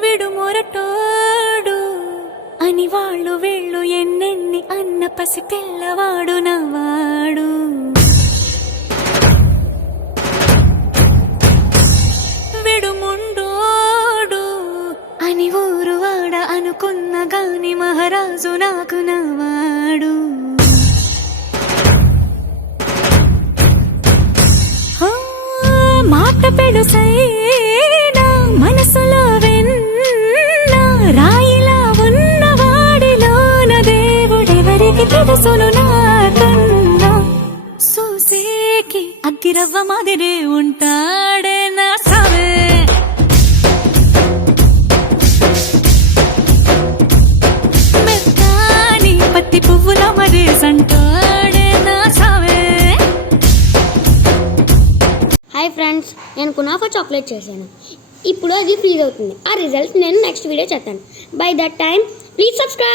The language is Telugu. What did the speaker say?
విడుమొరటోడు అని వాళ్ళు వీళ్ళు ఎన్నెన్ని అన్న పసి పిల్లవాడు నవాడు. విడుముండోడు అని ఊరు వాడ అనుకున్న గాని మహారాజు నాకు నవాడు. మాట పెడుసైనా మనసులో వెన్న రాయిలా ఉన్నవాడిలోన దేవుడెవరికి తెలుసును నాకన్నా. సూసేకి అగ్గిరవ్వ మాదిరే ఉంటాడే నా సావే. మెత్తాని పత్తి పువ్వుల మరేసంటాడే నా సావే. హాయ్ ఫ్రెండ్స్, నేను కునాఫా చాక్లెట్ చేశాను. ఇప్పుడు అది ఫ్రీజ్ అవుతుంది. ఆ రిజల్ట్స్ నేను నెక్స్ట్ వీడియో చేస్తాను. By that time please subscribe.